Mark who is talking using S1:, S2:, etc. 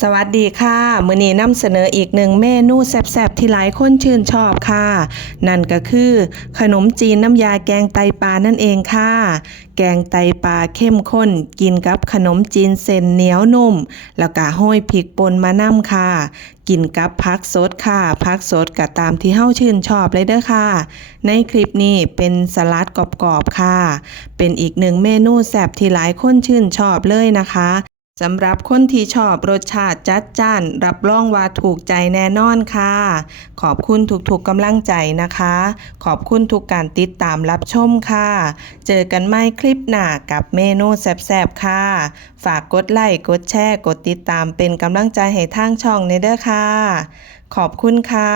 S1: สวัสดีค่ะ มื้อนี้นำเสนออีกหนึ่งเมนูแซ่บๆ ที่หลายคนชื่นชอบค่ะ นั่นก็คือ ขนมจีนน้ำยาแกงไตปลานั่นเองค่ะ แกงไตปลาเข้มข้น กินกับขนมจีนเส้นเหนียวนุ่ม แล้วก็ห้อยพริกป่นมะนำค่ะ กินกับผักสดค่ะผักสดก็ตามที่เฮาชื่นชอบเลยเด้อค่ะ ในคลิปนี้เป็นสลัดกรอบๆค่ะ เป็นอีกหนึ่งเมนูแซ่บที่หลายคนชื่นชอบเลยนะคะ สำหรับคนที่ชอบรสชาติจัดจ้าน รับรองว่าถูกใจแน่นอนค่ะ ขอบคุณทุกๆกำลังใจนะคะ ขอบคุณทุกการติดตามรับชมค่ะ เจอกันใหม่คลิปหน้ากับเมนูแซ่บๆค่ะ ฝากกดไลค์กดแชร์กดติดตามเป็นกำลังใจให้ทางช่องในเด้อค่ะ ขอบคุณค่ะ